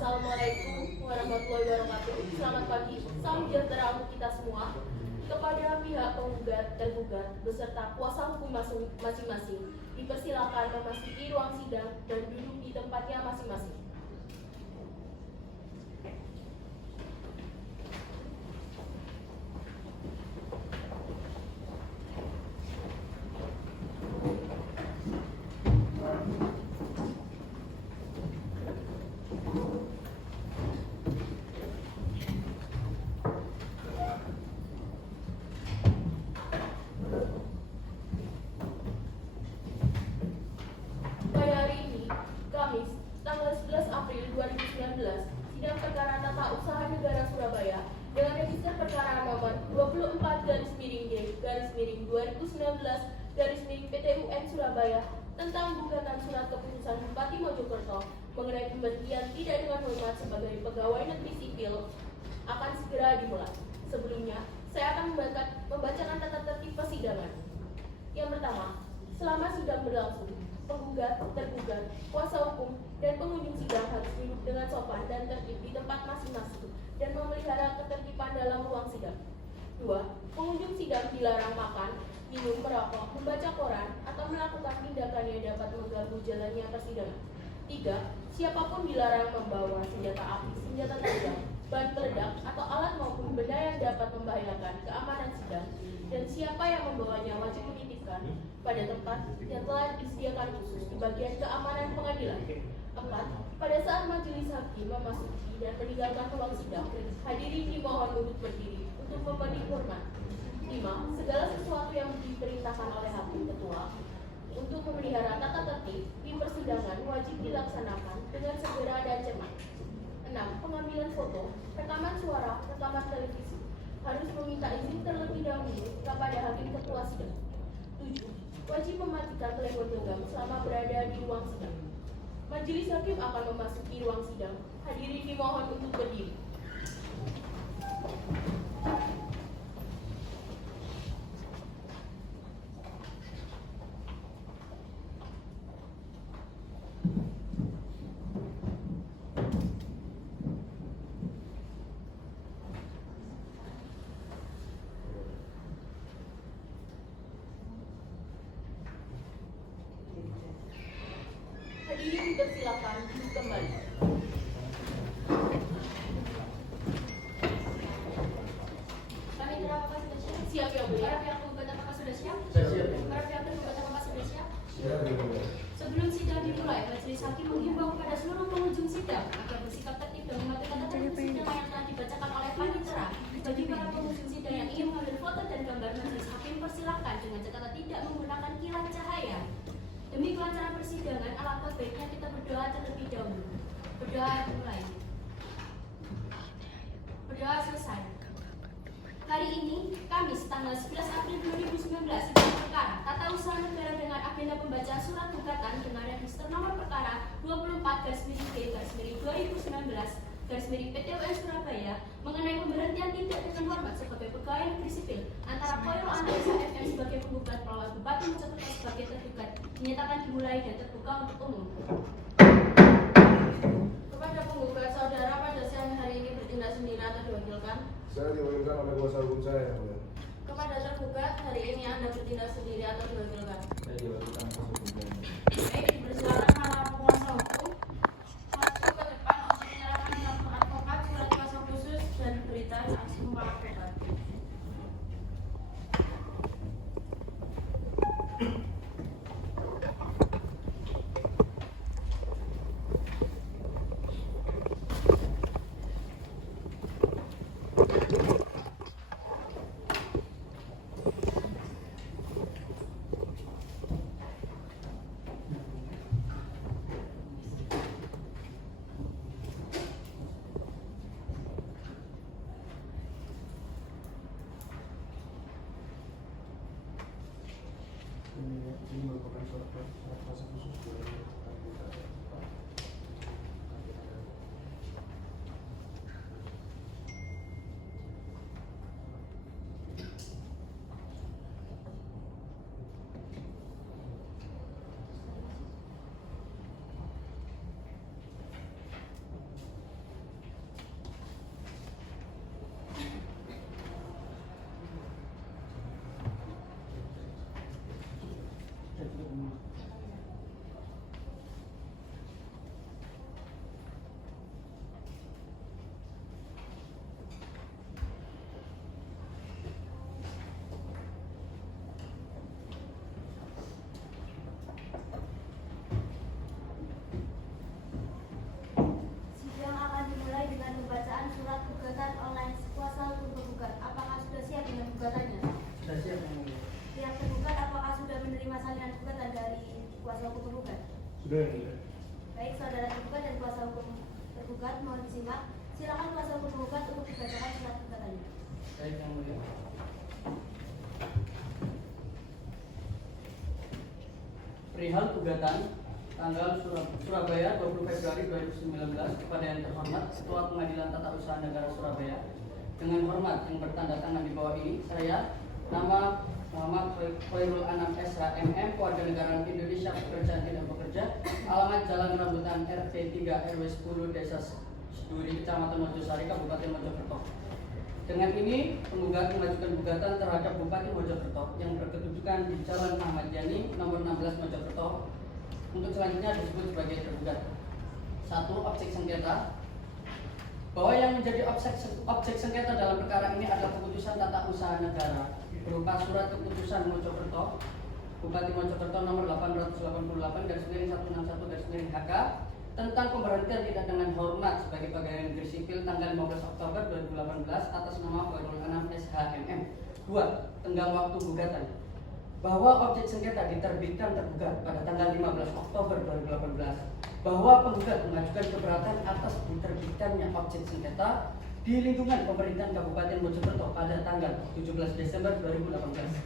Assalamualaikum warahmatullahi wabarakatuh. Selamat pagi, salam sejahtera untuk kita semua. Kepada pihak penggugat, tergugat, beserta kuasa hukum masing-masing, dipersilakan memasuki ruang sidang dan duduk di tempatnya masing-masing. Sidang perkara tata usaha negara Surabaya dengan register perkara nomor 24/G/2019/PT UN Surabaya tentang gugatan surat keputusan Bupati Mojokerto mengenai pemberhentian tidak dengan hormat sebagai pegawai negeri sipil akan segera dimulai. Sebelumnya, saya akan membacakan tata tertib persidangan. Yang pertama, selama sidang berlangsung, penggugat, tergugat, kuasa hukum, dan pengunjung sidang harus duduk dengan sopan dan tertib di tempat masing-masing dan memelihara ketertiban dalam ruang sidang. 2. Pengunjung sidang dilarang makan, minum, merokok, membaca koran, atau melakukan tindakan yang dapat mengganggu jalannya persidangan. 3. Siapapun dilarang membawa senjata api, senjata tajam, bahan peledak, atau alat maupun benda yang dapat membahayakan keamanan sidang, dan siapa yang membawanya wajib menitipkan pada tempat yang telah disediakan khusus di bagian keamanan pengadilan. 4. Pada saat majelis hakim memasuki dan meninggalkan ruang sidang, hadirin dimohon duduk berdiri untuk memberi hormat. 5. Segala sesuatu yang diperintahkan oleh hakim ketua untuk memelihara tata tertib di persidangan wajib dilaksanakan dengan segera dan cermat. 6. Pengambilan foto, rekaman suara, rekaman televisi harus meminta izin terlebih dahulu kepada hakim ketua sidang. 7. Wajib mematikan telepon genggam selama berada di ruang sidang. Majelis hakim akan memasuki ruang sidang. Hadirin dimohon untuk berdiri. Hadirin dipersilakan duduk kembali. Kami apakah sudah siap? Siap ya, Bu. Para pihak penggugat apakah sudah siap? Siap. Para pihak penggugat apakah sudah siap? Siap. Sebelum sidang dimulai, majelis hakim menghimbau kepada seluruh pengunjung sidang agar bersikap tertib dan mematuhi tata tertib sidang yang telah dibacakan oleh panitera. Bagi para pengunjung sidang yang ingin mengambil foto dan gambar, majelis hakim persilakan dengan catatan tidak menggunakan kilat cahaya. Demi kelancaran persidangan, alangkah baiknya kita berdoa terlebih dahulu. Berdoa dimulai. Berdoa selesai. Hari ini, Kamis, tanggal 11 April 2019, sidang perkara tata usaha negara dengan agenda pembacaan surat gugatan dengan register nomor perkara 24/G/2019/PT UN Surabaya mengenai pemberhentian tidak dengan hormat sebagai pegawai negeri sipil antara Khairul Anissa FM sebagai penggugat melawan Bupati Mojokerto sebagai tergugat dinyatakan dimulai dan terbuka untuk umum. Kepada penggugat, saudara pada siang hari ini bertindak sendiri atau diwakilkan? Saya diwakilkan oleh kuasa hukum saya, yang mulia. Kepada tergugat, hari ini Anda bertindak sendiri atau diwakilkan? Saya diwakilkan kuasa hukum saya. Baik, dipersilakan para penguasa hukum masuk ke depan untuk menyerahkan kartu advokat, surat kuasa khusus, dan berita aksi muka advokat. Sidang akan dimulai dengan pembacaan surat gugatan online kuasa hukum penggugat. Apakah sudah siap dengan gugatannya? Sudah siap yang mulia. Pihak tergugat apakah sudah menerima salinan gugatan dari kuasa hukum penggugat? Sudah yang mulia. Baik, saudara tergugat dan kuasa hukum tergugat mohon disimak. Silakan kuasa hukum penggugat untuk dibacakan surat gugatannya. Baik yang mulia. Perihal gugatan tanggal Surabaya 20 Februari 2019 kepada yang terhormat Ketua Pengadilan Tata Usaha Negara Surabaya, dengan hormat yang bertanda tangan di bawah ini, saya nama Muhammad Khairul Anam SH MM, warga negara Indonesia, pekerjaan tidak bekerja, alamat Jalan Rambutan RT 3 RW 10 Desa Seduri, Kecamatan Mojosari, Kabupaten Mojokerto. Dengan ini, penggugat mengajukan gugatan terhadap Bupati Mojokerto yang berkedudukan di Jalan Ahmad Yani, nomor 16 Mojokerto. Untuk selanjutnya disebut sebagai tergugat. 1. Objek sengketa. Bahwa yang menjadi objek sengketa dalam perkara ini adalah keputusan tata usaha negara berupa surat keputusan Mojokerto, Bupati Mojokerto nomor 888/161/HK tentang pemberhentian tidak dengan hormat sebagai pegawai negeri sipil tanggal 15 Oktober 2018 atas nama Khairul Anam SHMM. 2. Tenggang waktu gugatan. Bahwa objek sengketa diterbitkan tergugat pada tanggal 15 Oktober 2018. Bahwa penggugat mengajukan keberatan atas diterbitkannya objek sengketa di lingkungan pemerintahan Kabupaten Mojokerto pada tanggal 17 Desember 2018.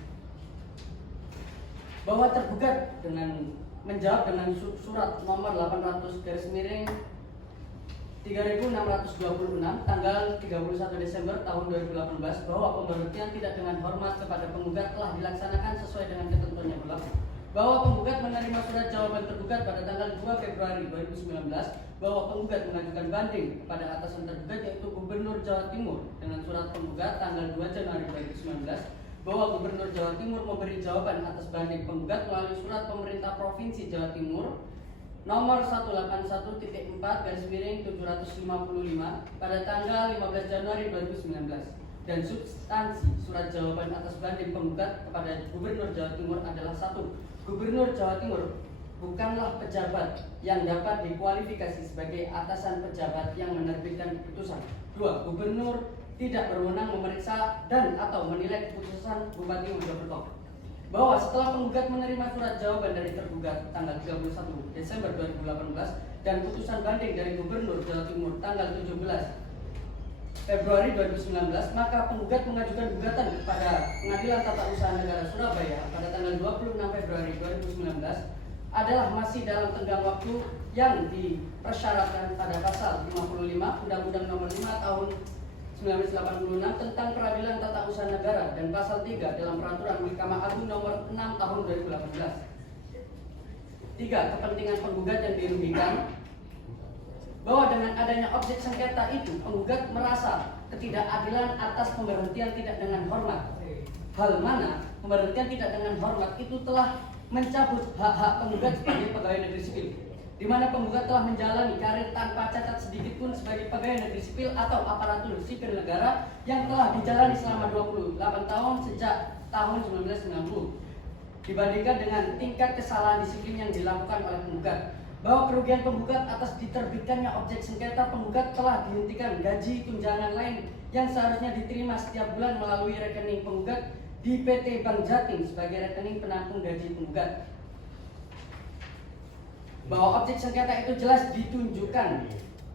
Bahwa tergugat dengan menjawab dengan surat nomor 800/3626 tanggal 31 Desember tahun 2018 bahwa pemberhentian tidak dengan hormat kepada penggugat telah dilaksanakan sesuai dengan ketentuan yang berlaku. Bahwa penggugat menerima surat jawaban tergugat pada tanggal 2 Februari 2019 bahwa penggugat mengajukan banding kepada atasan tergugat yaitu Gubernur Jawa Timur dengan surat penggugat tanggal 2 Januari 2019 bahwa Gubernur Jawa Timur memberi jawaban atas banding penggugat melalui surat pemerintah Provinsi Jawa Timur nomor 181/4/755 pada tanggal 15 Januari 2019 dan substansi surat jawaban atas banding penggugat kepada Gubernur Jawa Timur adalah 1. Gubernur Jawa Timur bukanlah pejabat yang dapat dikualifikasi sebagai atasan pejabat yang menerbitkan keputusan. 2. Gubernur tidak berwenang memeriksa dan atau menilai keputusan Bupati Mojokerto. Bahwa setelah penggugat menerima surat jawaban dari tergugat tanggal 31 Desember 2018 dan putusan banding dari Gubernur Jawa Timur tanggal 17 Februari 2019, maka penggugat mengajukan gugatan kepada Pengadilan Tata Usaha Negara Surabaya pada tanggal 26 Februari 2019 adalah masih dalam tenggang waktu yang dipersyaratkan pada pasal 55 Undang-Undang Nomor 5 Tahun 1986 tentang Peradilan Tata Usaha Negara dan pasal 3 dalam Peraturan Mahkamah Agung Nomor 6 Tahun 2018. 3. Kepentingan penggugat yang dirugikan. Bahwa dengan adanya objek sengketa itu, penggugat merasa ketidakadilan atas pemberhentian tidak dengan hormat. Hal mana pemberhentian tidak dengan hormat itu telah mencabut hak-hak penggugat sebagai pegawai negeri sipil, di mana penggugat telah menjalani karir tanpa cacat sedikit pun sebagai pegawai negeri sipil atau aparatur sipil negara yang telah dijalani selama 28 tahun sejak tahun 1990. Dibandingkan dengan tingkat kesalahan disiplin yang dilakukan oleh penggugat. Bahwa kerugian penggugat atas diterbitkannya objek sengketa penggugat telah dihentikan gaji tunjangan lain yang seharusnya diterima setiap bulan melalui rekening penggugat di PT Bank Jatim sebagai rekening penampung gaji penggugat. Bahwa objek sengketa itu jelas ditunjukkan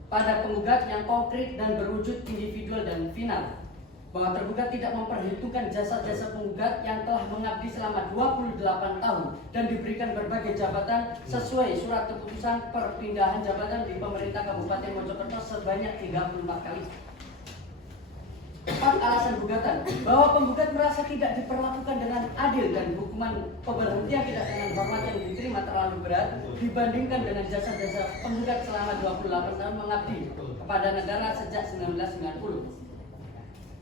pada penggugat yang konkret dan berwujud individual dan final. Bahwa tergugat tidak memperhitungkan jasa-jasa penggugat yang telah mengabdi selama 28 tahun dan diberikan berbagai jabatan sesuai surat keputusan perpindahan jabatan di pemerintah Kabupaten Mojokerto sebanyak 34 kali. 4. Alasan gugatan. Bahwa penggugat merasa tidak diperlakukan dengan adil dan hukuman pemberhentian tidak dengan hormat yang diterima terlalu berat dibandingkan dengan jasa-jasa penggugat selama 28 tahun mengabdi kepada negara sejak 1990.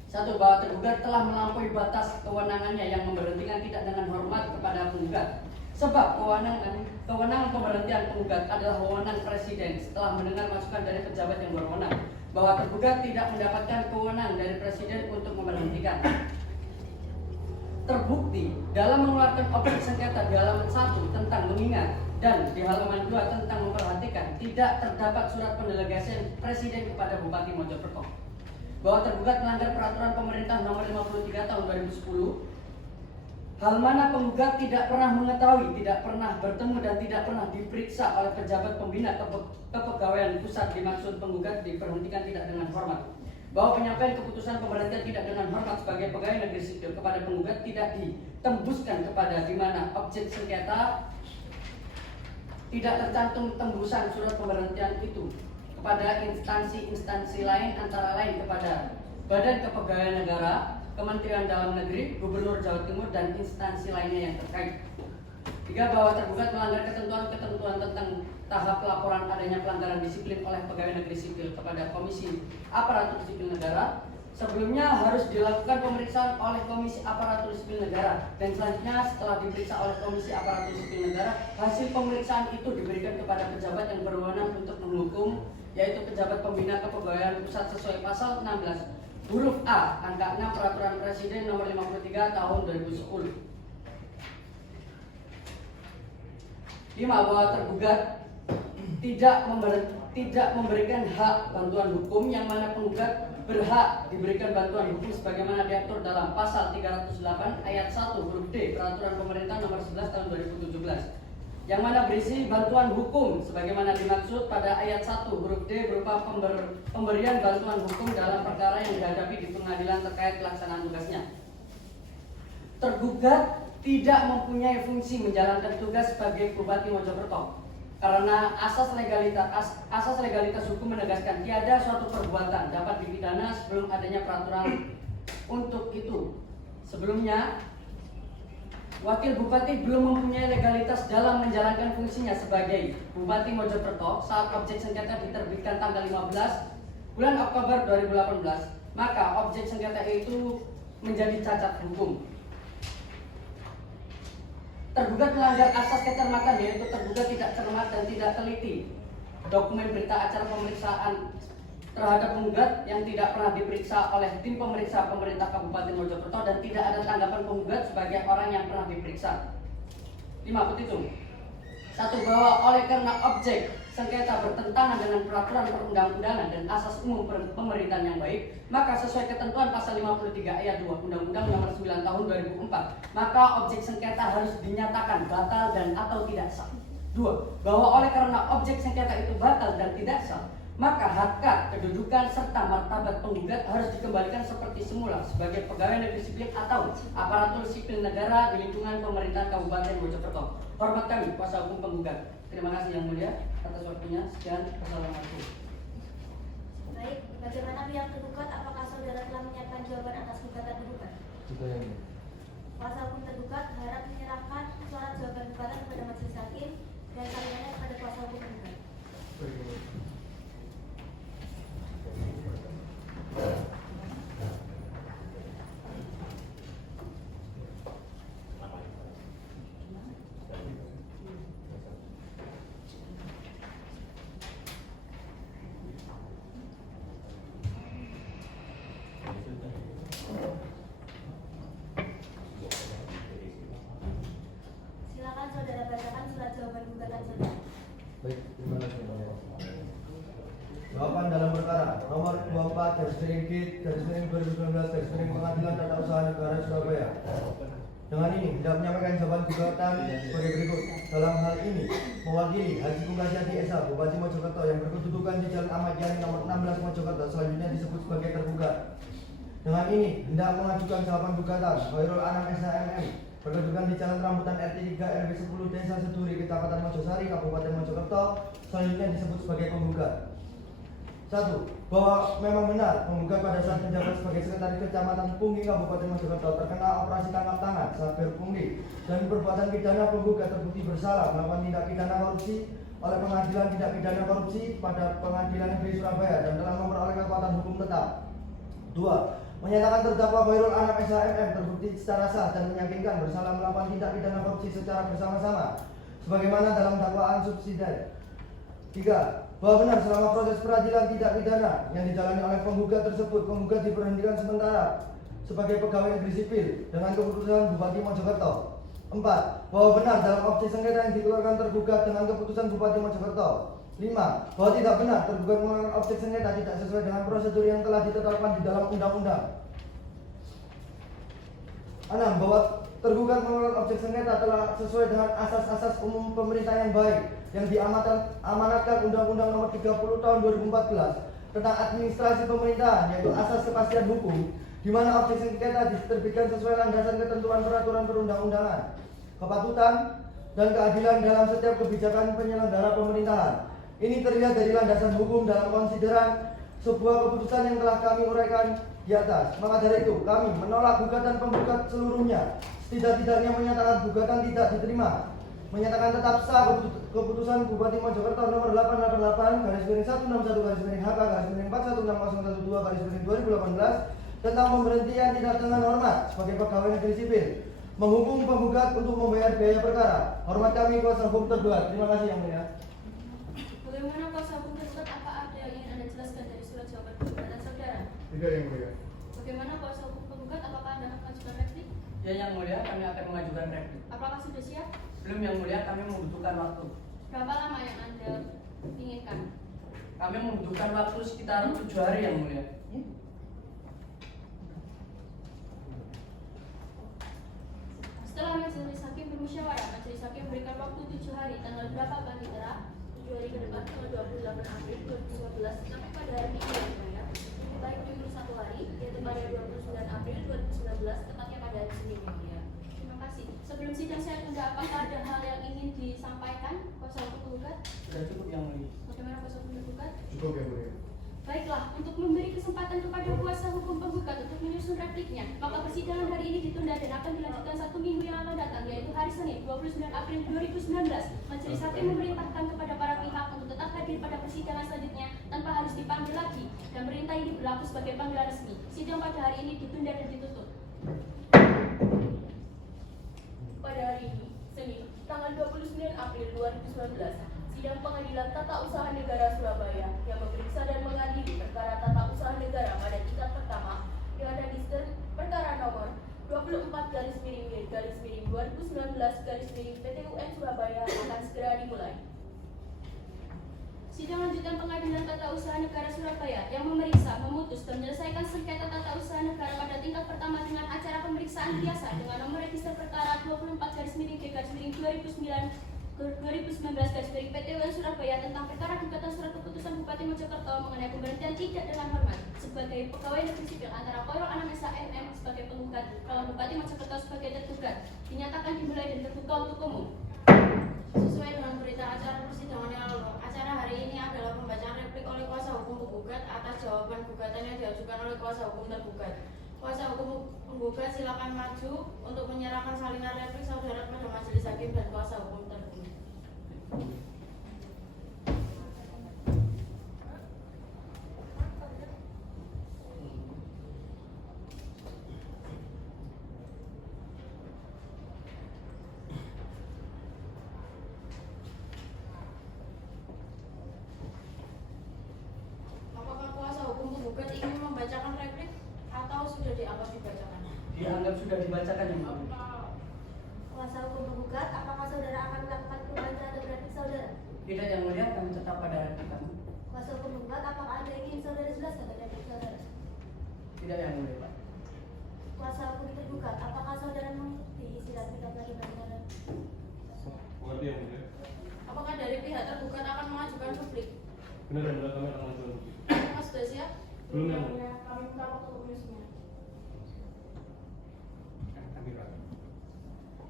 1. Bahwa tergugat telah melampaui batas kewenangannya yang memberhentikan tidak dengan hormat kepada penggugat. Sebab kewenangan pemberhentian penggugat adalah wewenang Presiden setelah mendengar masukan dari pejabat yang berwenang bahwa tergugat tidak mendapatkan kewenangan dari Presiden untuk memberhentikan. Terbukti dalam mengeluarkan objek sengketa di halaman 1 tentang mengingat dan di halaman 2 tentang memperhatikan tidak terdapat surat pendelegasian Presiden kepada Bupati Mojokerto bahwa tergugat melanggar peraturan pemerintah nomor 53 tahun 2010. Hal mana penggugat tidak pernah mengetahui, tidak pernah bertemu dan tidak pernah diperiksa oleh pejabat pembina kepegawaian pusat dimaksud penggugat diberhentikan tidak dengan hormat. Bahwa penyampaian keputusan pemberhentian tidak dengan hormat sebagai pegawai negeri sipil kepada penggugat tidak ditembuskan kepada di mana objek sengketa tidak tercantum tembusan surat pemberhentian itu kepada instansi-instansi lain antara lain kepada Badan Kepegawaian Negara, Kementerian Dalam Negeri, Gubernur Jawa Timur, dan instansi lainnya yang terkait. 3. Bahwa tergugat melanggar ketentuan-ketentuan tentang tahap pelaporan adanya pelanggaran disiplin oleh pegawai negeri sipil kepada Komisi Aparatur Sipil Negara. Sebelumnya harus dilakukan pemeriksaan oleh Komisi Aparatur Sipil Negara dan selanjutnya setelah diperiksa oleh Komisi Aparatur Sipil Negara, hasil pemeriksaan itu diberikan kepada pejabat yang berwenang untuk menghukum, yaitu pejabat pembina kepegawaian pusat sesuai pasal 16 huruf A angka 6 Peraturan Presiden nomor 53 tahun 2010. 5. Bahwa tergugat tidak memberikan hak bantuan hukum yang mana penggugat berhak diberikan bantuan hukum sebagaimana diatur dalam pasal 308 ayat 1 huruf D Peraturan Pemerintah nomor 11 tahun 2017 yang mana berisi bantuan hukum sebagaimana dimaksud pada ayat 1 huruf D berupa pemberian bantuan hukum dalam perkara yang dihadapi di pengadilan terkait pelaksanaan tugasnya. Tergugat tidak mempunyai fungsi menjalankan tugas sebagai Bupati Mojokerto karena asas legalitas hukum menegaskan tiada suatu perbuatan dapat dipidana sebelum adanya peraturan untuk itu. Sebelumnya, Wakil Bupati belum mempunyai legalitas dalam menjalankan fungsinya sebagai Bupati Mojokerto saat objek sengketa diterbitkan tanggal 15 bulan Oktober 2018, maka objek sengketa itu menjadi cacat hukum. Tergugat melanggar asas kecermatan, yaitu tergugat tidak cermat dan tidak teliti dokumen berita acara pemeriksaan terhadap penggugat yang tidak pernah diperiksa oleh tim pemeriksa pemerintah Kabupaten Mojokerto dan tidak ada tanggapan penggugat sebagai orang yang pernah diperiksa. 5. Petitum 1. Bahwa oleh karena objek sengketa bertentangan dengan peraturan perundang-undangan dan asas umum pemerintahan yang baik, maka sesuai ketentuan pasal 53 ayat 2 Undang-Undang Nomor 9 Tahun 2004, maka objek sengketa harus dinyatakan batal dan atau tidak sah. 2. Bahwa oleh karena objek sengketa itu batal dan tidak sah, maka harkat, kedudukan, serta martabat penggugat harus dikembalikan seperti semula sebagai pegawai negeri sipil atau aparatur sipil negara di lingkungan pemerintahan Kabupaten Mojokerto. Hormat kami, kuasa hukum penggugat. Terima kasih Yang Mulia atas waktunya. Sekian, wassalamualaikum. Baik, bagaimana pihak tergugat? Apakah saudara telah menyiapkan jawaban atas gugatan tergugat? Sudah yang mulia. Kuasa hukum tergugat harap menyerahkan surat jawaban gugatan kepada majelis hakim dan salinan kepada kuasa hukum tergugat. Silakan saudara bacakan surat jawaban gugatan saudara. Baik, terima kasih Yang Mulia. Jawaban dalam perkara nomor 24/G/2019 Pengadilan Tata Usaha Negara Surabaya. Dengan ini hendak menyampaikan jawaban gugatan sebagai berikut. Dalam hal ini mewakili Haji Pungkasyadi Esa, Bupati Mojokerto yang berkedudukan di Jalan Ahmad Yani nomor 16 Mojokerto, selanjutnya disebut sebagai tergugat. Dengan ini hendak mengajukan jawaban gugatan Khairul Anam SHMM berkedudukan di Jalan Rambutan RT 3 RW 10 Desa Seduri, Kecamatan Mojosari, Kabupaten Mojokerto, selanjutnya disebut sebagai penggugat. 1. Bahwa memang benar penggugat pada saat menjabat sebagai sekretaris Kecamatan Punggi, Kabupaten Mojokerto terkena operasi tangkap tangan saat berpungli dan perbuatan pidana penggugat terbukti bersalah melakukan tindak pidana korupsi oleh Pengadilan Tindak Pidana Korupsi pada Pengadilan Negeri Surabaya dan telah memperoleh kekuatan hukum tetap. 2. Menyatakan terdakwa Khairul Anam SHMM terbukti secara sah dan meyakinkan bersalah melakukan tindak pidana korupsi secara bersama-sama sebagaimana dalam dakwaan subsidiar. 3. Bahwa benar selama proses peradilan tindak pidana yang dijalani oleh penggugat tersebut, penggugat diberhentikan sementara sebagai pegawai negeri sipil dengan keputusan Bupati Mojokerto. 4. Bahwa benar dalam objek sengketa yang dikeluarkan tergugat dengan keputusan Bupati Mojokerto. 5. Bahwa tidak benar tergugat mengeluarkan objek sengketa tidak sesuai dengan prosedur yang telah ditetapkan di dalam undang-undang. 6. Bahwa tergugat mengeluarkan objek sengketa telah sesuai dengan asas-asas umum pemerintah yang baik yang diamanatkan Undang-Undang Nomor 30 Tahun 2014 tentang administrasi pemerintahan, yaitu asas kepastian hukum, di mana objek sengketa diterbitkan sesuai landasan ketentuan peraturan perundang-undangan, kepatutan, dan keadilan dalam setiap kebijakan penyelenggara pemerintahan. Ini terlihat dari landasan hukum dalam konsideran sebuah keputusan yang telah kami uraikan di atas. Maka dari itu, kami menolak gugatan penggugat seluruhnya. Setidak-tidaknya menyatakan gugatan tidak diterima. Menyatakan tetap sah keputusan Bupati Mojokerto nomor 888/HK/1/41612/41612/2018 tentang pemberhentian tidak dengan hormat sebagai pegawai negeri sipil, menghukum penggugat untuk membayar biaya perkara. Hormat kami kuasa hukum tergugat. Terima kasih yang mulia. Bagaimana kuasa hukum tergugat? Apa ada yang ingin Anda jelaskan dari surat jawaban gugatan saudara? Tidak yang mulia. Bagaimana kuasa hukum penggugat? Apakah Anda akan mengajukan replik? Ya yang mulia, kami akan mengajukan replik. Apakah sudah siap? Belum yang mulia, kami membutuhkan waktu. Berapa lama yang Anda inginkan? Kami membutuhkan waktu sekitar 7 hari yang mulia. Setelah majelis hakim bermusyawarah, majelis hakim memberikan waktu 7 hari. Tanggal berapa Pak Mitra? 7 hari ke depan, tanggal 28 April 2019 sampai pada hari ini ya, mulia. Lebih baik diundur 1 hari, yaitu pada 29 April 2019, tepatnya pada hari Senin ya, mulia. Terima kasih. Sebelum sidang saya tunda, apakah ada hal yang ingin disampaikan kuasa hukum penggugat? Sudah cukup yang mulia. Bagaimana kuasa hukum penggugat? Cukup yang mulia. Baiklah, untuk memberi kesempatan kepada kuasa hukum penggugat untuk menyusun repliknya, maka persidangan hari ini ditunda dan akan dilanjutkan 1 minggu yang akan datang, yaitu hari Senin 29 April 2019. Majelis hakim memerintahkan kepada para pihak untuk tetap hadir pada persidangan selanjutnya tanpa harus dipanggil lagi, dan perintah ini berlaku sebagai panggilan resmi. Sidang pada hari ini ditunda dan ditutup. Pada hari ini, Senin, tanggal 29 April 2019, sidang Pengadilan Tata Usaha Negara Surabaya yang memeriksa dan mengadili perkara tata usaha negara pada tingkat pertama dengan register perkara nomor 24/2019/PTUN Surabaya akan segera dimulai. Sidang lanjutan Pengadilan Tata Usaha Negara Surabaya yang memeriksa, memutus, dan menyelesaikan sengketa tata usaha negara pada tingkat pertama dengan acara pemeriksaan biasa dengan nomor register perkara 24/2019/PTUN Surabaya tentang perkara gugatan surat keputusan Bupati Mojokerto mengenai pemberhentian tidak dengan hormat sebagai pegawai negeri sipil antara Khairul Anam SHMM sebagai penggugat lawan Bupati Mojokerto sebagai tergugat dinyatakan dimulai dan terbuka untuk umum. Sesuai dengan berita acara persidangan yang lalu, acara hari ini adalah pembacaan replik oleh kuasa hukum penggugat atas jawaban gugatan yang diajukan oleh kuasa hukum tergugat. Kuasa hukum penggugat silakan maju untuk menyerahkan salinan replik saudara kepada majelis hakim dan kuasa hukum tergugat. Apakah kuasa hukum penggugat ingin membacakan replik atau sudah dianggap dibacakan? Dianggap sudah dibacakan yang mulia. Kuasa hukum penggugat, apakah saudara akan melakukan perubahan terhadap replik saudara? Tidak yang mulia, kami tetap pada replik kami. Kuasa hukum penggugat, apakah ada yang ingin saudara jelaskan pada replik saudara? Tidak yang mulia, Pak. Kuasa hukum tergugat, apakah saudara mengerti isi dan tidak bagaimana saudara? Mengerti yang mulia. Apakah dari pihak tergugat akan mengajukan publik? Benar yang mulia, kami akan mengajukan bukti. Apakah sudah siap? Belum yang mulia. Kami minta waktu untuk menyusunnya. Kami ragu.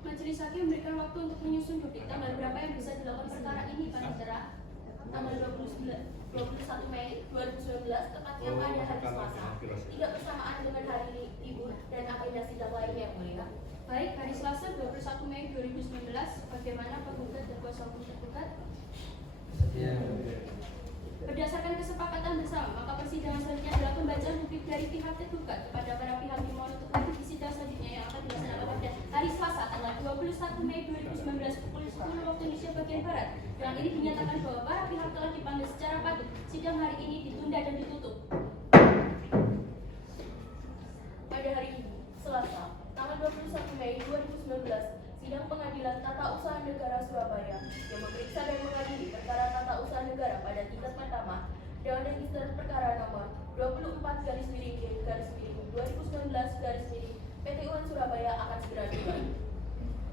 Majelis hakim memberikan waktu untuk menyusun duplik. Tanggal berapa yang bisa dilakukan perkara ini, Pak Mitra? Tanggal 21 Mei 2019, tepatnya pada hari Selasa. Tidak bersamaan dengan hari libur dan agenda sidang lainnya, yang mulia. Baik, hari Selasa 21 Mei 2019, bagaimana penggugat dan kuasa hukum tergugat? Iya, yang mulia. Berdasarkan kesepakatan bersama, maka persidangan selanjutnya adalah pembacaan bukti dari pihak tergugat kepada para pihak dimohon untuk hadir di sidang selanjutnya yang akan dilaksanakan pada hari Selasa tanggal 21 Mei 2019 pukul 10 waktu Indonesia bagian Barat. Dengan ini dinyatakan bahwa para pihak telah dipanggil secara patut. Sidang hari ini ditunda dan ditutup. Pada hari ini, Selasa, tanggal 21 Mei 2019, sidang pengadilan tata usaha negara Surabaya yang memeriksa dan mengadili perkara tata usaha negara pada tingkat pertama dengan register perkara nomor 24/G/2019 PT UN Surabaya akan segera dimulai.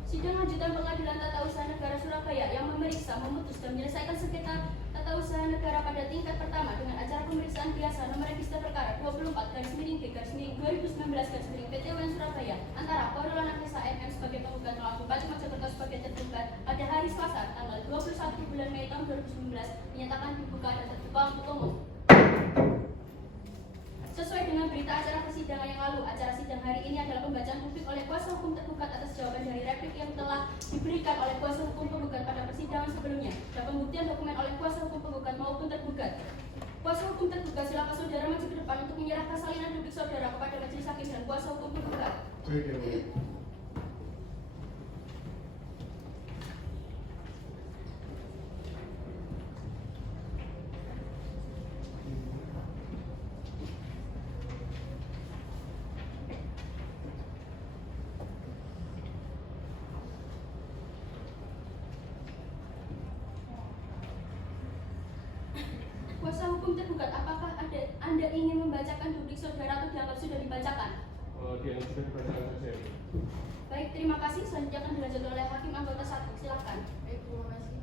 Sidang lanjutan pengadilan tata usaha negara Surabaya yang memeriksa, memutus dan menyelesaikan sengketa tata usaha negara pada tingkat pertama dengan acara pemeriksaan biasa nomor register perkara 24/G/2019 PT UN Surabaya antara Korul Anakesa MM sebagai penggugat melawan Bupati Mojokerto sebagai tergugat pada hari Selasa tanggal 21 bulan Mei tahun 2019 dinyatakan dibuka dan terbuka untuk umum. Sesuai dengan berita acara persidangan yang lalu, acara sidang hari ini adalah pembacaan publik oleh kuasa hukum tergugat atas jawaban dari replik yang telah diberikan oleh kuasa hukum penggugat pada persidangan sebelumnya dan pembuktian dokumen oleh kuasa hukum penggugat maupun tergugat. Kuasa hukum tergugat, silakan saudara maju ke depan untuk menyerahkan salinan duduk saudara kepada majelis hakim dan kuasa hukum penggugat. Baik, Yang Mulia. Kuasa hukum tergugat, apakah Anda ingin membacakan duduk saudara atau dianggap sudah dibacakan? Dia yang sudah dibacakan saja. Baik, terima kasih. Selanjutnya akan dilanjutkan oleh Hakim Anggota 1. Silakan. Baik, terima kasih.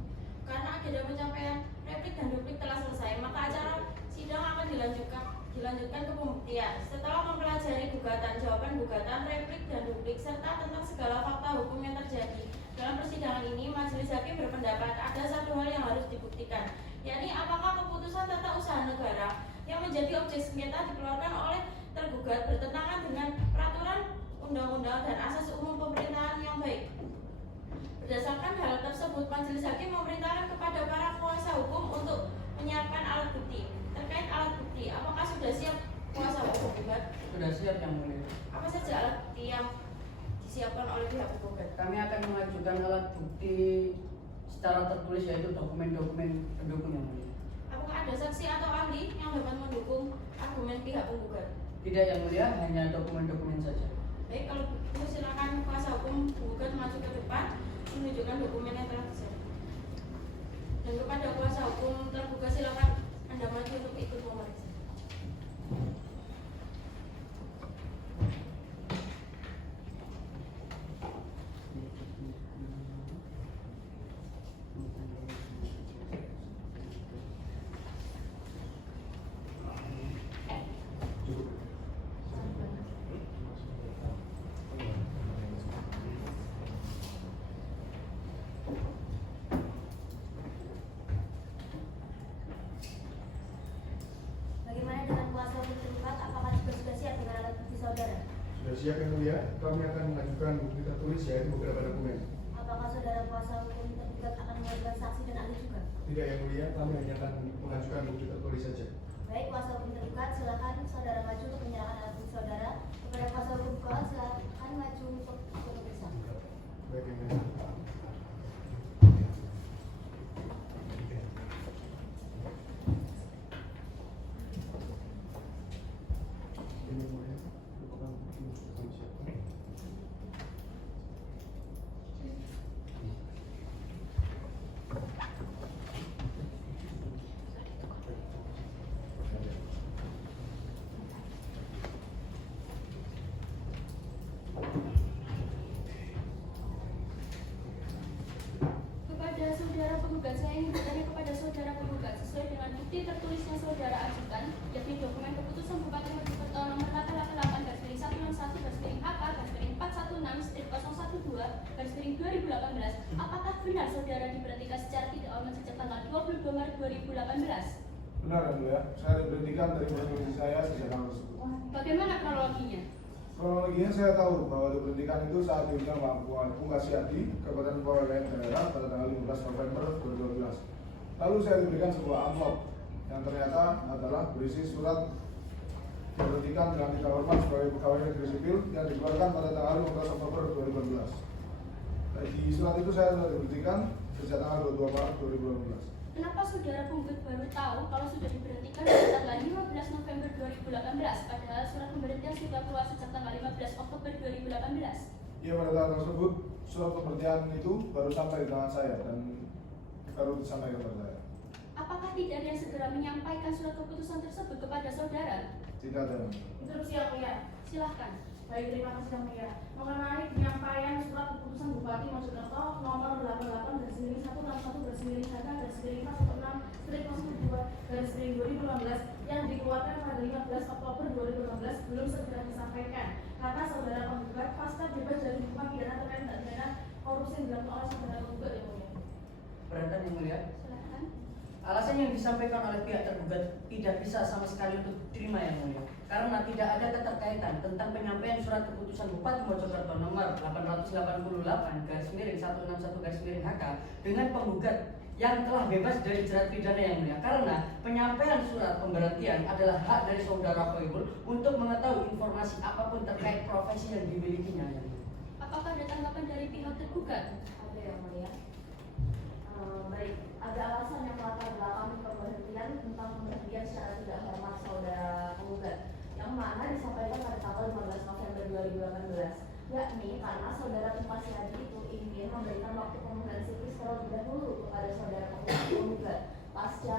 Karena agenda pencapaian replik dan duplik telah selesai, maka acara sidang akan dilanjutkan ke pembuktian. Setelah mempelajari gugatan, jawaban gugatan, replik dan duplik serta tentang segala fakta hukum yang terjadi dalam persidangan ini, majelis hakim berpendapat ada satu hal yang harus dibuktikan, yakni apakah keputusan tata usaha negara yang menjadi objek sengketa dikeluarkan oleh tergugat bertentangan dengan peraturan undang-undang dan asas umum pemerintahan yang baik. Berdasarkan hal tersebut, majelis hakim memerintahkan kepada para kuasa hukum untuk menyiapkan alat bukti. Terkait alat bukti, apakah sudah siap kuasa hukum penggugat? Sudah siap, Yang Mulia. Apa saja alat bukti yang disiapkan oleh pihak penggugat? Kami akan mengajukan alat bukti secara tertulis, yaitu dokumen-dokumen pendukung, Yang Mulia. Apakah ada saksi atau ahli yang dapat mendukung argumen pihak penggugat? Tidak, Yang Mulia, hanya dokumen-dokumen saja. Baik, kalau begitu silakan kuasa hukum penggugat maju ke depan menunjukkan dokumen yang telah disiapkan. Dan kepada kuasa hukum tergugat silakan Anda maju untuk ikut memeriksa. Bagaimana dengan kuasa hukum tergugat? Apakah juga sudah siap dengan alat bukti saudara? Sudah siap, Yang Mulia. Kami akan mengajukan bukti tertulis, yaitu beberapa dokumen. Apakah saudara kuasa hukum tergugat akan mengajukan saksi dan ahli juga? Tidak, Yang Mulia. Kami hanya akan mengajukan bukti tertulis saja. Baik, kuasa hukum tergugat, silakan saudara maju untuk menyerahkan alat bukti saudara kepada kuasa hukum penggugat. Silakan maju untuk memeriksa. Baik, Yang Mulia. Ini, Yang Mulia, merupakan bukti yang sudah kami siapkan. Kepada saudara penggugat, saya ingin bertanya kepada saudara penggugat sesuai dengan bukti tertulis yang saudara ajukan, yakni dokumen keputusan Bupati Mojokerto nomor 888/AK/416/AK/412/2018. Apakah benar saudara diberhentikan secara tidak hormat sejak tanggal 22 Maret 2018? Benar, Yang Mulia. Saya diberhentikan dari posisi saya sejak tanggal tersebut. Bagaimana kronologinya? Kronologinya saya tahu bahwa diberhentikan itu saat diundang Pak Bupati Kabupaten Purwakarta daerah pada tanggal 15 November 2012. Lalu saya diberikan sebuah amplop yang ternyata adalah berisi surat diberhentikan dengan tidak hormat sebagai pegawai negeri sipil yang dikeluarkan pada tanggal 15 Oktober 2018. Di surat itu saya sudah diberhentikan sejak tanggal 22 Maret 2018. Kenapa saudara penggugat baru tahu kalau sudah diberhentikan pada tanggal 15 November 2018, padahal surat pemberhentian sudah keluar sejak tanggal 15 Oktober 2018? Ya, pada tanggal tersebut surat pemberhentian itu baru sampai di tangan saya dan baru disampaikan kepada saya. Apakah tidak ada yang segera menyampaikan surat keputusan tersebut kepada saudara? Tidak ada. Interupsi yang mulia. Silahkan. Baik, terima kasih yang mulia. Mengenai penyampaian surat keputusan Bupati Mojokerto nomor 88/11/161/1/1/16/2015 yang dikeluarkan pada 15 Oktober 2015 belum segera disampaikan karena saudara penggugat pasca bebas dari hukuman pidana terkait tindak pidana korupsi yang dilakukan oleh saudara penggugat yang mulia. Keberatan yang mulia. Silahkan. Alasan yang disampaikan oleh pihak tergugat tidak bisa sama sekali untuk diterima yang mulia, karena tidak ada keterkaitan tentang penyampaian surat keputusan Bupati Mojokerto nomor 888/161/HK dengan penggugat yang telah bebas dari jerat pidana yang mulia, karena penyampaian surat pemberhentian adalah hak dari saudara Khairul untuk mengetahui informasi apapun terkait profesi yang dimilikinya yang mulia. Apakah ada tanggapan dari pihak tergugat? Ada yang mulia. Baik, ada alasan yang melatar belakangi pemberhentian tentang pemberhentian secara tidak hormat saudara penggugat yang mana disampaikan pada tanggal 15 November 2018, yakni karena saudara Tumpah Siadi itu ingin memberikan waktu pemulihan psikis terlebih dahulu kepada saudara penggugat pasca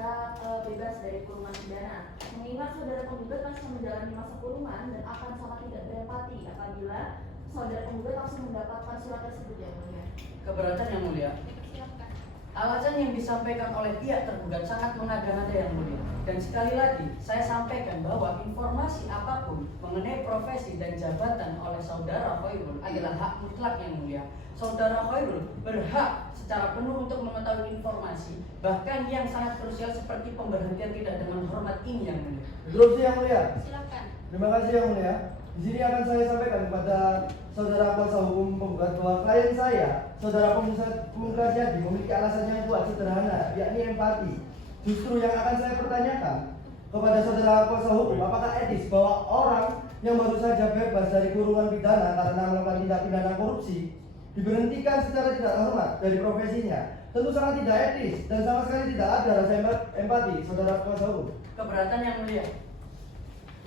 bebas dari kurungan pidana, mengingat saudara penggugat masih menjalani masa kurungan dan akan sangat tidak berempati apabila saudara penggugat langsung mendapatkan surat tersebut yang mulia. Keberatan yang mulia. Silahkan. Alasan yang disampaikan oleh pihak tergugat sangat mengada-ngada yang mulia. Dan sekali lagi, saya sampaikan bahwa informasi apapun mengenai profesi dan jabatan oleh saudara Khairul adalah hak mutlak yang mulia. Saudara Khairul berhak secara penuh untuk mengetahui informasi, bahkan yang sangat krusial seperti pemberhentian tidak dengan hormat ini yang mulia. Interupsi yang mulia. Silahkan. Terima kasih yang mulia. Di sini akan saya sampaikan kepada saudara kuasa hukum penggugat bahwa klien saya, saudara Pemuka Siadi, memiliki alasan yang kuat sederhana, yakni empati. Justru yang akan saya pertanyakan kepada saudara kuasa hukum, apakah etis bahwa orang yang baru saja bebas dari kurungan pidana karena melakukan tindak pidana korupsi diberhentikan secara tidak hormat dari profesinya? Tentu sangat tidak etis dan sama sekali tidak ada rasa empati, saudara kuasa hukum. Keberatan yang mulia.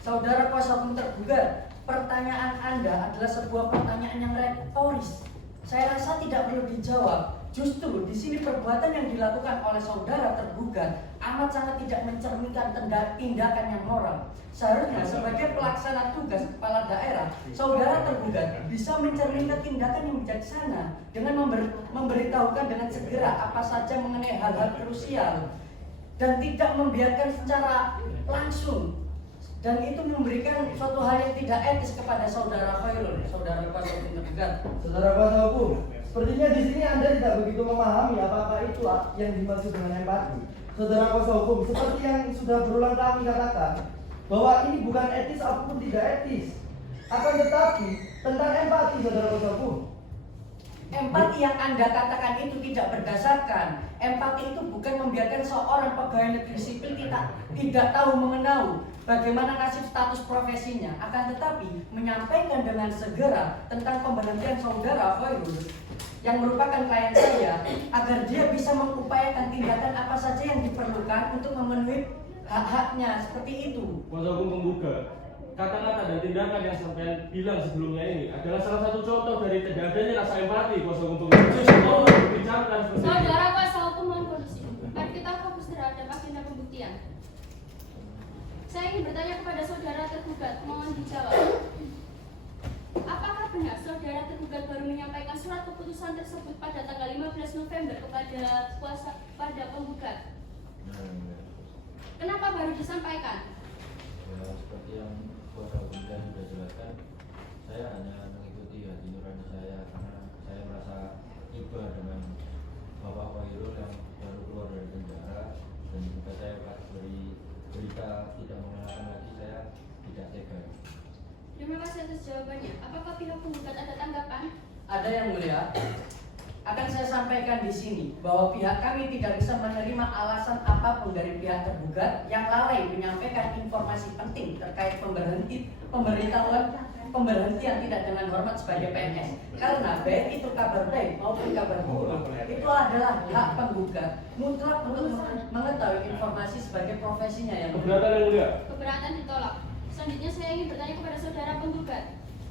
Saudara kuasa hukum tergugat, pertanyaan Anda adalah sebuah pertanyaan yang retoris. Saya rasa tidak perlu dijawab. Justru di sini perbuatan yang dilakukan oleh saudara tergugat amat sangat tidak mencerminkan tindakan yang moral. Seharusnya sebagai pelaksana tugas kepala daerah, saudara tergugat bisa mencerminkan tindakan yang bijaksana dengan memberitahukan dengan segera apa saja mengenai hal-hal krusial dan tidak membiarkan secara langsung. Dan itu memberikan suatu hal yang tidak etis kepada saudara Khairul, saudara kuasa hukum tergugat. Saudara kuasa hukum, sepertinya di sini Anda tidak begitu memahami apakah itu yang dimaksud dengan empati. Saudara kuasa hukum, seperti yang sudah berulang kali katakan, bahwa ini bukan etis ataupun tidak etis. Akan tetapi tentang empati, saudara kuasa hukum. Empati yang Anda katakan itu tidak berdasarkan. Empati itu bukan membiarkan seorang pegawai negeri sipil tidak tahu mengenau bagaimana nasib status profesinya, akan tetapi menyampaikan dengan segera tentang pemberhentian saudara Khairul yang merupakan klien saya agar dia bisa mengupayakan tindakan apa saja yang diperlukan untuk memenuhi hak-haknya seperti itu. Kuasa hukum penggugat, kata-kata dan tindakan yang sampai bilang sebelumnya ini adalah salah satu contoh dari tidak adanya rasa empati kuasa hukum penggugat. Bicarakan seperti itu. Saudara kuasa hukum mohon kondusif. Mari kita fokus terhadap agenda pembuktian. Saya ingin bertanya kepada saudara tergugat, mohon dijawab. Apakah benar saudara tergugat baru menyampaikan surat keputusan tersebut pada tanggal 15 November pada penggugat? Kenapa baru disampaikan? Ya, seperti yang kuasa hukum saya sudah jelaskan, saya hanya mengikuti hati nurani saya karena saya merasa iba dengan Bapak Khairul yang baru keluar dari penjara, dan jika saya beri berita tidak mengenakan lagi, saya tidak tega. Terima kasih atas jawabannya. Apakah pihak penggugat ada tanggapan? Ada yang mulia. Akan saya sampaikan di sini bahwa pihak kami tidak bisa menerima alasan apapun dari pihak tergugat yang lalai menyampaikan informasi penting terkait pemberhentian tidak dengan hormat sebagai PNS. Karena baik itu kabar baik maupun kabar buruk, itu adalah hak penggugat mutlak untuk mengetahui informasi sebagai profesinya yang Keberatan yang mulia. Keberatan ditolak. Selanjutnya saya ingin bertanya kepada saudara penggugat.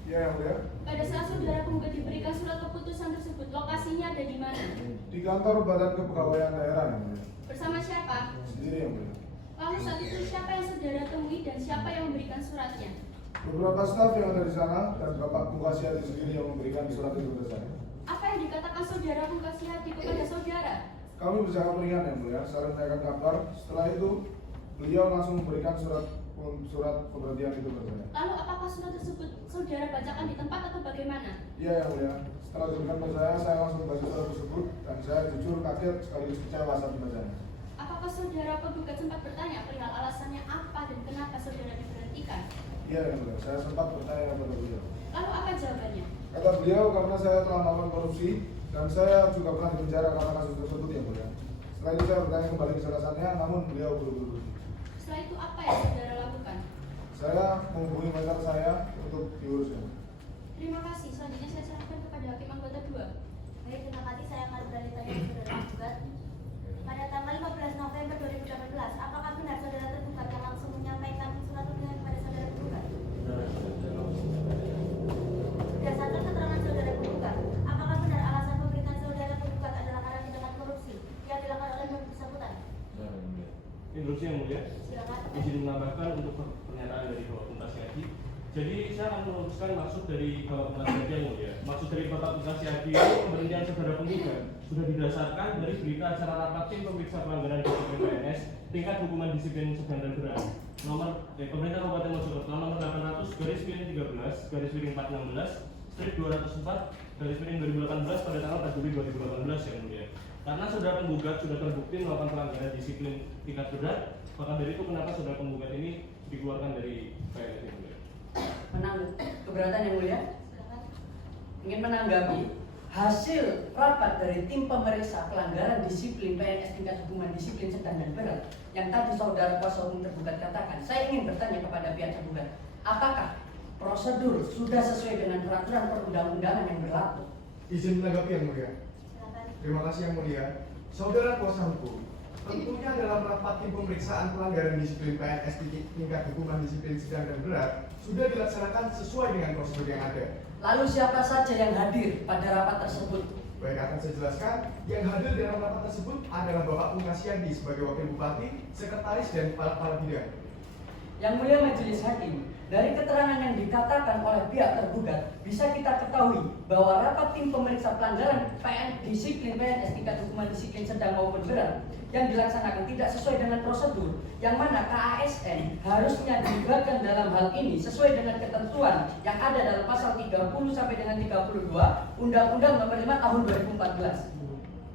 Ya, yang mulia. Pada saat saudara penggugat diberikan surat keputusan tersebut, lokasinya ada di mana? Di kantor Badan Kepegawaian Daerah, yang mulia. Bersama siapa? Sendiri, yang mulia. Lalu saat itu siapa yang saudara temui dan siapa yang memberikan suratnya? Beberapa staf yang ada di sana dan Bapak Bukasiati sendiri yang memberikan surat itu kepada saya. Apa yang dikatakan saudara Bukasiati kepada saudara? Kami bercakap ringan, yang mulia, saling menanyakan kabar. Setelah itu, beliau langsung memberikan surat pemberhentian itu kepada saya. Lalu apakah surat tersebut saudara bacakan di tempat atau bagaimana? Iya, yang mulia. Setelah diberikan kepada saya langsung membaca surat tersebut dan saya jujur kaget sekaligus kecewa saat membacanya. Apakah saudara penggugat sempat bertanya perihal alasannya apa dan kenapa saudara diberhentikan? Iya, yang mulia. Saya sempat bertanya kepada beliau. Lalu apa jawabannya? Kata beliau karena saya telah melakukan korupsi dan saya juga pernah dipenjara karena kasus tersebut, yang mulia. Setelah itu saya bertanya kembali kesalahannya, namun beliau buru-buru. Setelah itu apa yang saudara lakukan? Saya menghubungi pacar saya untuk diurusnya. Terima kasih. Selanjutnya saya serahkan kepada hakim anggota 2. Baik, terima kasih. Saya akan beralih tanya ke saudara penggugat. Pada tanggal 15 November 2018, apakah benar saudara tergugat yang langsung menyampaikan surat undangan kepada saudara penggugat? Berdasarkan keterangan saudara penggugat, apakah benar alasan pemberitaan saudara penggugat adalah karena tindakan korupsi yang dilakukan oleh yang bersangkutan? Instruksi yang mulia. Silakan. Izin menambahkan untuk pernyataan dari Bapak Bukasiati. Jadi saya akan meluruskan maksud dari Bapak Bukasiati yang mulia. Maksud dari Bapak Bukasiati itu pemberhentian saudara penggugat sudah didasarkan dari berita acara rapat tim pemeriksa pelanggaran disiplin PNS tingkat hukuman disiplin sedang dan berat pemerintah Kabupaten Mojokerto nomor 800/4/2016/204/2018 pada tanggal 4 Juli 2018 yang mulia. Karena saudara penggugat sudah terbukti melakukan pelanggaran disiplin tingkat berat, maka dari itu kenapa saudara penggugat ini dikeluarkan dari PNS yang mulia. Keberatan yang mulia? Ingin menanggapi hasil rapat dari tim pemeriksa pelanggaran disiplin PNS tingkat hukuman disiplin sedang dan berat yang tadi saudara kuasa hukum tergugat katakan. Saya ingin bertanya kepada pihak tergugat, apakah prosedur sudah sesuai dengan peraturan perundang-undangan yang berlaku? Izin menanggapi yang mulia. Silakan. Terima kasih yang mulia. Saudara kuasa hukum, tentunya dalam rapat tim pemeriksaan pelanggaran disiplin PNS tingkat hukuman disiplin sedang dan berat sudah dilaksanakan sesuai dengan prosedur yang ada. Lalu siapa saja yang hadir pada rapat tersebut? Baik, akan saya jelaskan. Yang hadir dalam rapat tersebut adalah Bapak Bukasiati sebagai Wakil Bupati, Sekretaris, dan kepala bidang. Yang mulia majelis hakim, dari keterangan yang dikatakan oleh pihak tergugat, bisa kita ketahui bahwa rapat tim pemeriksa pelanggaran disiplin PNS tingkat hukuman disiplin sedang maupun berat yang dilaksanakan tidak sesuai dengan prosedur, yang mana KASN harusnya dilibatkan dalam hal ini sesuai dengan ketentuan yang ada dalam pasal 30 sampai dengan 32 Undang-Undang Nomor 5 Tahun 2014.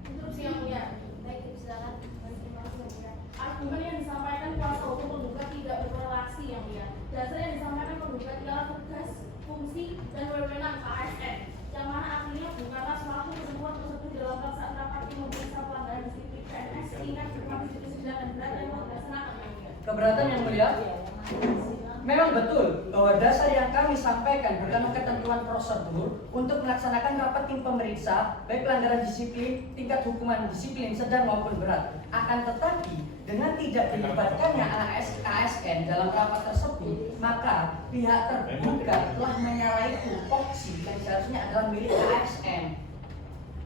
Instruksi yang mulia. Baik, silakan. Terima kasih, yang mulia. Argumen yang disampaikan kuasa hukum penggugat tidak berkorelasi yang mulia. Dasar yang disampaikan penggugat ialah tugas, fungsi, dan wewenang KSN, yang mana akhirnya bukanlah suatu ketentuan tersebut dilakukan saat rapat tim pemeriksa pelanggaran disiplin PNS tingkat hukuman disiplin sedang dan berat yang dilaksanakan yang mulia. Keberatan yang mulia? Memang betul bahwa dasar yang kami sampaikan bukanlah ketentuan prosedur untuk melaksanakan rapat tim pemeriksa baik pelanggaran disiplin, tingkat hukuman disiplin sedang maupun berat. Akan tetapi dengan tidak dilibatkannya ASN dalam rapat tersebut, maka pihak tergugat telah menyalahi tupoksi yang seharusnya adalah milik ASN.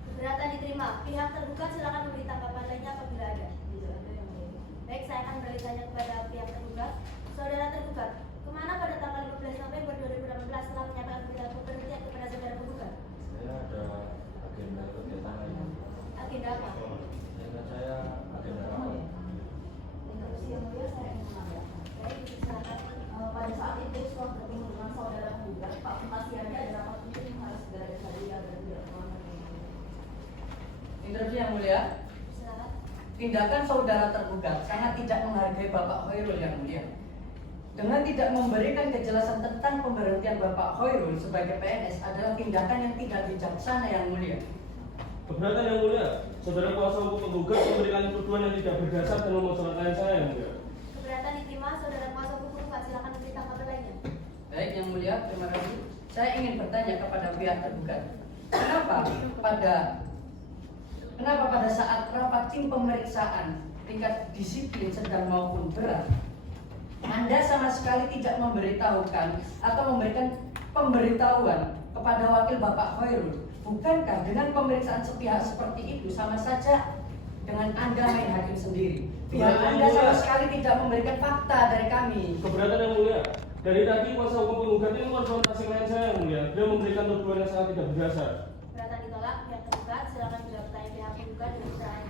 Keberatan diterima. Pihak tergugat silakan memberi tanggapan lainnya apabila ada. Baik, saya akan beralih tanya kepada pihak tergugat. Saudara tergugat, kemana pada tanggal 15 November 2018 setelah menyatakan berita pemberhentian kepada saudara tergugat? Saya ada agenda kegiatan lain. Agenda apa? Dengan saya agenda rapat. Instruksi yang mulia saya ingin menambahkan. Baik, silakan. Pada saat itu setelah bertemu dengan saudara penggugat, Pak Bukasiati ada rapat penting yang harus segera dihadiri agar tidak terlambat. Instruksi yang mulia, Silakan. tindakan saudara tergugat sangat tidak menghargai Bapak Khairul yang mulia. Dengan tidak memberikan kejelasan tentang pemberhentian Bapak Khairul sebagai PNS adalah tindakan yang tidak bijaksana yang mulia. Keberatan yang mulia, saudara kuasa hukum penggugat memberikan tuduhan yang tidak berdasar dan memojokkan klien saya yang mulia. Keberatan diterima, saudara kuasa hukum penggugat silakan memberi tanggapan lainnya. Baik, yang mulia, terima kasih. Saya ingin bertanya kepada pihak tergugat, kenapa pada saat rapat tim pemeriksaan tingkat disiplin sedang maupun berat, Anda sama sekali tidak memberitahukan atau memberikan pemberitahuan kepada wakil Bapak Khairul? Bukankah dengan pemeriksaan sepihak seperti itu sama saja dengan Anda main hakim sendiri? Pihak Anda sama sekali tidak memberikan fakta dari kami. Keberatan yang mulia, dari tadi kuasa hukum penggugat ini mengkonfrontasi klien saya yang mulia. Dia memberikan tuduhan yang sangat tidak berdasar. Keberatan ditolak, pihak tergugat silakan menjawab pertanyaan pihak penggugat dengan keterangan